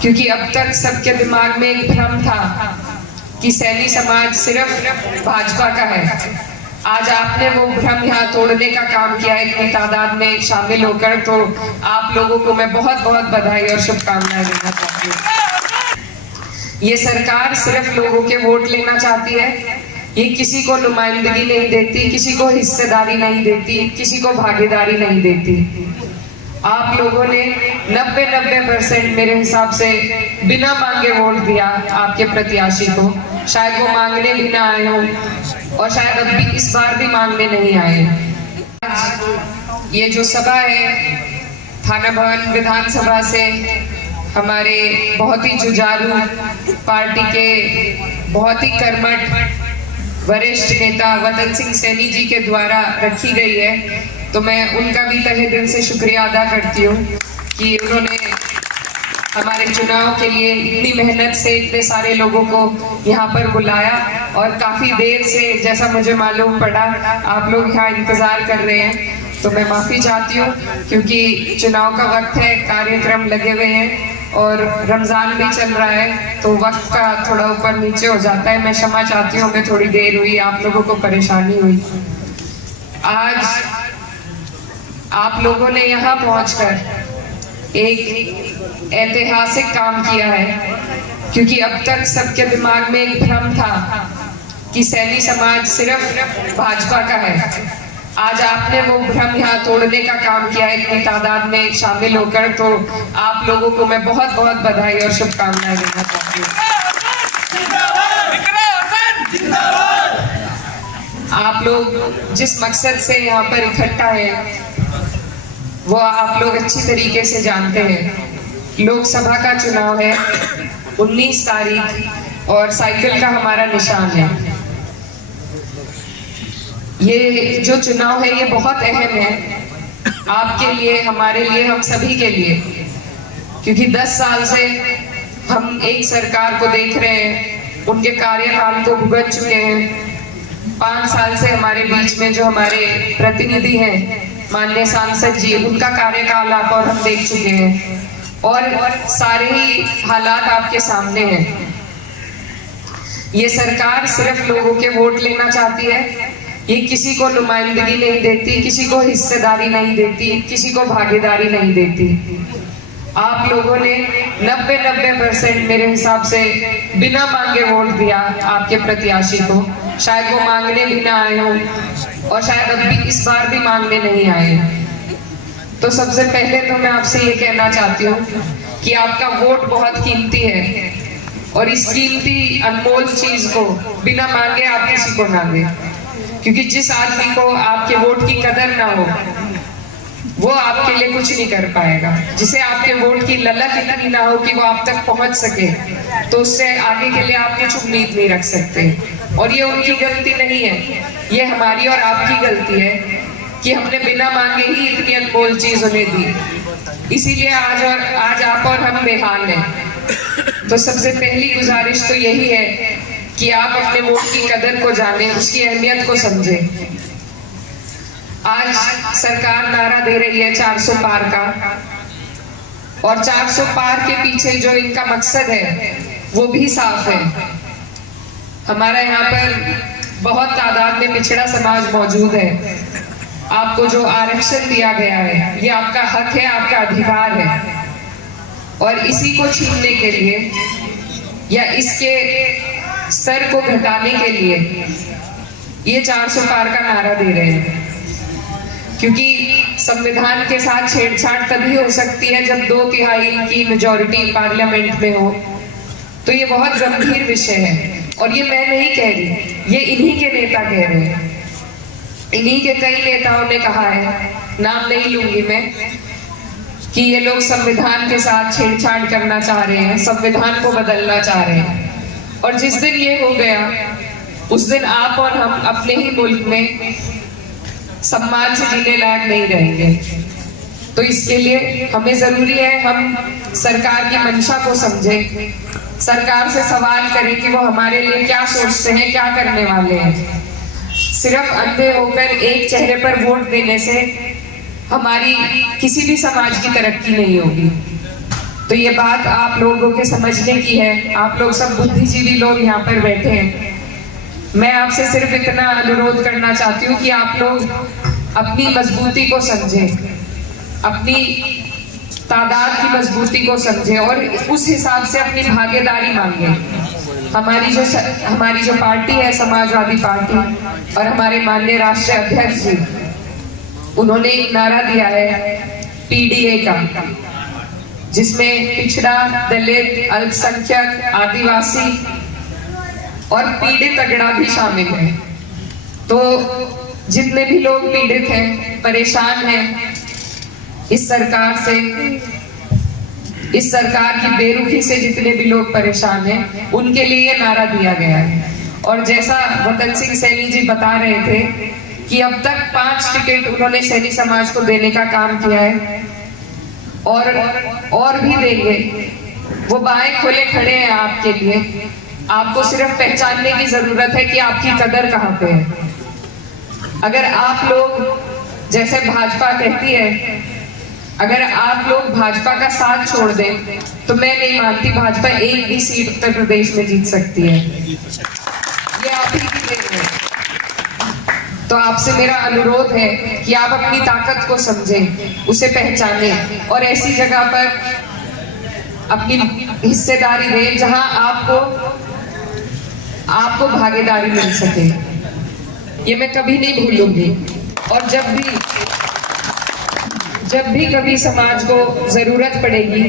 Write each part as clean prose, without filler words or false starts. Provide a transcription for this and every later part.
क्योंकि अब तक सबके दिमाग में एक भ्रम था कि सैनी समाज सिर्फ भाजपा का है। आज आपने वो भ्रम यहाँ तोड़ने का काम किया है इतनी तादाद में शामिल होकर, तो आप लोगों को मैं बहुत बहुत बधाई और शुभकामनाएं देना चाहती हूँ। ये सरकार सिर्फ लोगों के वोट लेना चाहती है, ये किसी को नुमाइंदगी नहीं देती, किसी को हिस्सेदारी नहीं देती, किसी को भागीदारी नहीं देती। आप लोगों ने 90% मेरे हिसाब से बिना मांगे वोट दिया आपके प्रत्याशी को। शायद वो मांगने भी ना आए हो और शायद अब भी इस बार भी मांगने नहीं आए। आज ये जो सभा है थाना भवन विधानसभा से हमारे बहुत ही जुझारू पार्टी के बहुत ही कर्मठ वरिष्ठ नेता वतन सिंह सैनी जी के द्वारा रखी गई है, तो मैं उनका भी तहे दिल से शुक्रिया अदा करती हूँ कि उन्होंने हमारे चुनाव के लिए इतनी मेहनत से इतने सारे लोगों को यहाँ पर बुलाया और काफी देर से, जैसा मुझे मालूम पड़ा, आप लोग यहाँ इंतजार कर रहे हैं। तो मैं माफी चाहती हूँ क्योंकि चुनाव का वक्त है, कार्यक्रम लगे हुए हैं और रमजान भी चल रहा है, तो वक्त का थोड़ा ऊपर नीचे हो जाता है। मैं क्षमा चाहती हूँ, हमें थोड़ी देर हुई, आप लोगों को परेशानी हुई। आज आप लोगों ने यहाँ पहुंचकर एक ऐतिहासिक काम किया है, क्योंकि अब तक सबके दिमाग में एक भ्रम था कि सैनी समाज सिर्फ भाजपा का है। आज आपने वो भ्रम यहाँ तोड़ने का काम किया है इतनी तादाद में शामिल होकर, तो आप लोगों को मैं बहुत बहुत बधाई और शुभकामनाएं देना चाहती हूँ। आप लोग जिस मकसद से यहाँ पर इकट्ठा है वो आप लोग अच्छी तरीके से जानते हैं। लोकसभा का चुनाव है 19 तारीख और साइकिल का हमारा निशान है। ये जो चुनाव है ये बहुत अहम है आपके लिए, हमारे लिए, हम सभी के लिए, क्योंकि 10 साल से हम एक सरकार को देख रहे हैं, उनके कार्यकाल को भुगत चुके हैं। 5 साल से हमारे बीच में जो हमारे प्रतिनिधि हैं माननीय सांसद जी, उनका कार्यकाल आप और हम देख चुके हैं और सारे ही हालात आपके सामने हैं। ये सरकार सिर्फ लोगों के वोट लेना चाहती है, ये किसी को नुमाइंदगी नहीं देती, किसी को हिस्सेदारी नहीं देती, किसी को भागीदारी नहीं देती। आप लोगों ने 90% मेरे हिसाब से बिना मांगे वोट दिया आपके प्रत्याशी को। शायद वो मांगने भी ना आए हो और शायद अब भी इस बार भी मांगने नहीं आए। तो सबसे पहले तो मैं आपसे ये कहना चाहती हूँ कि आपका वोट बहुत कीमती है और इस कीमती अनमोल चीज को बिना मांगे आप किसी को ना दें, क्योंकि जिस आदमी को आपके वोट की कदर ना हो वो आपके लिए कुछ नहीं कर पाएगा। जिसे आपके वोट की ललक इतनी ना हो कि वो आप तक पहुंच सके, तो उससे आगे के लिए आप कुछ उम्मीद नहीं रख सकते। और ये उनकी गलती नहीं है, ये हमारी और आपकी गलती है कि हमने बिना मांगे ही इतनी अनमोल चीज उन्हें दी। इसीलिए आज आप और हम बेहाल हैं। तो सबसे पहली गुजारिश तो यही है कि आप अपने वोट की कदर को जानें, उसकी अहमियत को समझें। आज सरकार नारा दे रही है 400 पार का, और 400 पार के पीछे जो इनका मकसद है वो भी साफ है। हमारा यहाँ पर बहुत तादाद में पिछड़ा समाज मौजूद है। आपको जो आरक्षण दिया गया है ये आपका हक है, आपका अधिकार है, और इसी को छीनने के लिए या इसके स्तर को घटाने के लिए ये 400 पार का नारा दे रहे हैं। क्योंकि संविधान के साथ छेड़छाड़ तभी हो सकती है जब 2/3 की मेजॉरिटी पार्लियामेंट में हो। तो ये बहुत गंभीर विषय है और ये मैं नहीं कह रही, ये इन्हीं के नेता कह रहे हैं। इन्हीं के कई नेताओं ने कहा है, नाम नहीं लूंगी मैं, कि ये लोग संविधान के साथ छेड़छाड़ करना चाह रहे हैं, संविधान को बदलना चाह रहे हैं। और जिस दिन ये हो गया उस दिन आप और हम अपने ही मुल्क में सम्मान से जीने लायक नहीं रहेंगे। तो इसके लिए हमें जरूरी है हम सरकार की मंशा को समझें, सरकार से सवाल करें कि वो हमारे लिए क्या सोचते हैं, क्या करने वाले हैं। सिर्फ अंधे होकर एक चेहरे पर वोट देने से हमारी किसी भी समाज की तरक्की नहीं होगी। तो ये बात आप लोगों के समझने की है। आप लोग सब बुद्धिजीवी लोग यहाँ पर बैठे हैं। मैं आपसे सिर्फ इतना अनुरोध करना चाहती हूँ कि आप लोग अपनी मजबूती को समझें, अपनी तादाद की मजबूती को समझें और उस हिसाब से अपनी भागीदारी मांगें। हमारी जो पार्टी है समाजवादी पार्टी, और हमारे माननीय राष्ट्रीय अध्यक्ष जी, उन्होंने एक नारा दिया है पीडीए का, जिसमें पिछड़ा, दलित, अल्पसंख्यक, आदिवासी और पीड़ित अगड़ा भी शामिल है। तो जितने भी लोग पीड़ित हैं, परेशान हैं इस सरकार से, इस सरकार की बेरुखी से जितने भी लोग परेशान हैं, उनके लिए ये नारा दिया गया है। और जैसा वतन सिंह सैनी जी बता रहे थे कि अब तक 5 टिकट उन्होंने सैनी समाज को देने का काम किया है और भी देंगे। वो बाएं खोले खड़े हैं आपके लिए। आपको सिर्फ पहचानने की जरूरत है कि आपकी कदर कहाँ पे है। अगर आप लोग, जैसे भाजपा कहती है, अगर आप लोग भाजपा का साथ छोड़ दें तो मैं नहीं मानती भाजपा एक भी सीट उत्तर प्रदेश में जीत सकती है। ये आप ही की देन है। तो आपसे मेरा अनुरोध है कि आप अपनी ताकत को समझें, उसे पहचानें और ऐसी जगह पर अपनी हिस्सेदारी दें जहां आपको भागीदारी मिल सके। ये मैं कभी नहीं भूलूंगी। और जब भी कभी समाज को जरूरत पड़ेगी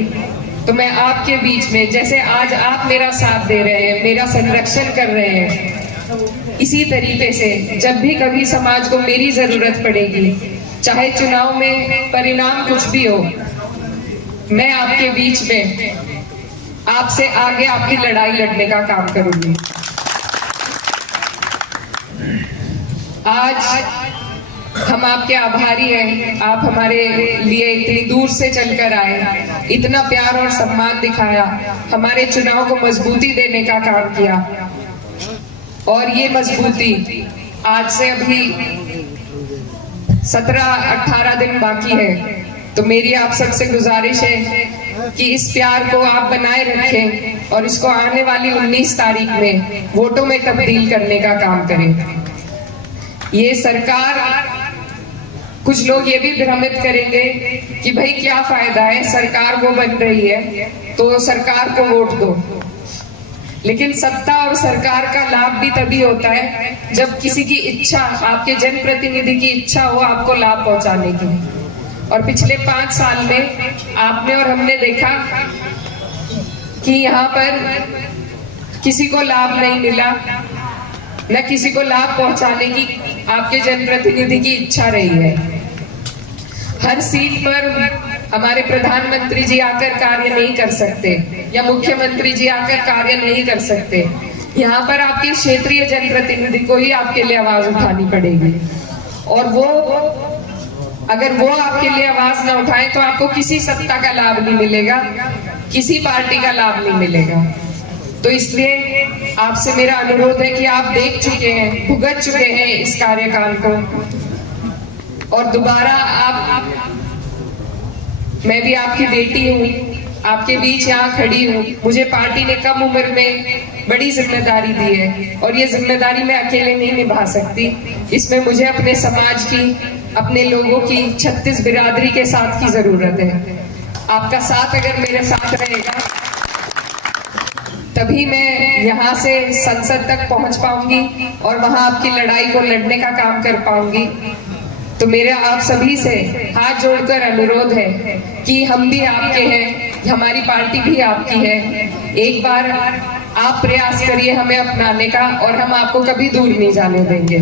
तो मैं आपके बीच में, जैसे आज आप मेरा साथ दे रहे हैं, मेरा संरक्षण कर रहे हैं, इसी तरीके से जब भी कभी समाज को मेरी जरूरत पड़ेगी, चाहे चुनाव में परिणाम कुछ भी हो, मैं आपके बीच में आपसे आगे आपकी लड़ाई लड़ने का काम करूंगी। आज हम आपके आभारी हैं। आप हमारे लिए इतनी दूर से चलकर आए, इतना प्यार और सम्मान दिखाया, हमारे चुनाव को मजबूती देने का काम किया। और ये मजबूती आज से अभी 17-18 दिन बाकी है। तो मेरी आप सबसे गुजारिश है कि इस प्यार को आप बनाए रखें और इसको आने वाली 19 तारीख में वोटों में तब्दील करने का काम करें। ये सरकार, कुछ लोग ये भी भ्रमित करेंगे कि भाई क्या फायदा है, सरकार वो बन रही है तो सरकार को वोट दो। लेकिन सत्ता और सरकार का लाभ भी तभी होता है जब किसी की इच्छा, आपके जनप्रतिनिधि की इच्छा हो आपको लाभ पहुंचाने की। और पिछले 5 साल में आपने और हमने देखा कि यहाँ पर किसी को लाभ नहीं मिला, न किसी को लाभ पहुंचाने की आपके जनप्रतिनिधि की इच्छा रही है। हर सीट पर हमारे प्रधानमंत्री जी आकर कार्य नहीं कर सकते या मुख्यमंत्री जी आकर कार्य नहीं कर सकते। यहाँ पर आपके क्षेत्रीय जनप्रतिनिधि को ही आपके लिए आवाज उठानी पड़ेगी। और अगर वो आपके लिए आवाज ना उठाए तो आपको किसी सत्ता का लाभ नहीं मिलेगा, किसी पार्टी का लाभ नहीं मिलेगा। तो इसलिए आपसे मेरा अनुरोध है कि आप देख चुके हैं, भुगत चुके हैं इस कार्यकाल को, और दोबारा मैं भी आपकी बेटी हूँ, आपके बीच यहाँ खड़ी हूँ। मुझे पार्टी ने कम उम्र में बड़ी जिम्मेदारी दी है और ये जिम्मेदारी मैं अकेले नहीं निभा सकती। इसमें मुझे अपने समाज की, अपने लोगों की, 36 बिरादरी के साथ की जरूरत है। आपका साथ अगर मेरे साथ रहेगा तभी मैं यहाँ से संसद तक पहुंच पाऊंगी और वहां आपकी लड़ाई को लड़ने का काम कर पाऊंगी। तो मेरा आप सभी से हाथ जोड़कर अनुरोध है कि हम भी आपके हैं, हमारी पार्टी भी आपकी है। एक बार आप प्रयास करिए हमें अपनाने का और हम आपको कभी दूर नहीं जाने देंगे।